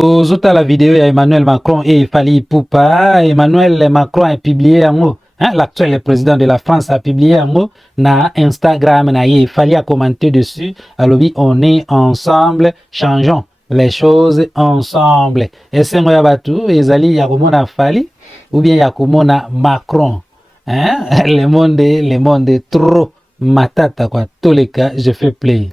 Zota la vidéo ya Emmanuel Macron et Fally Ipupa. Emmanuel Macron a publié un mot. L'actuel président de la France a publié un mot na Instagram. Il fallait commenter dessus. Alors, on est ensemble, changeons les choses ensemble. Et c'est moi Yabatou, Ezali Yakumona Fally ou bien Yakumona Macron. Le monde est trop matata quoi. Tous les cas, je fais play.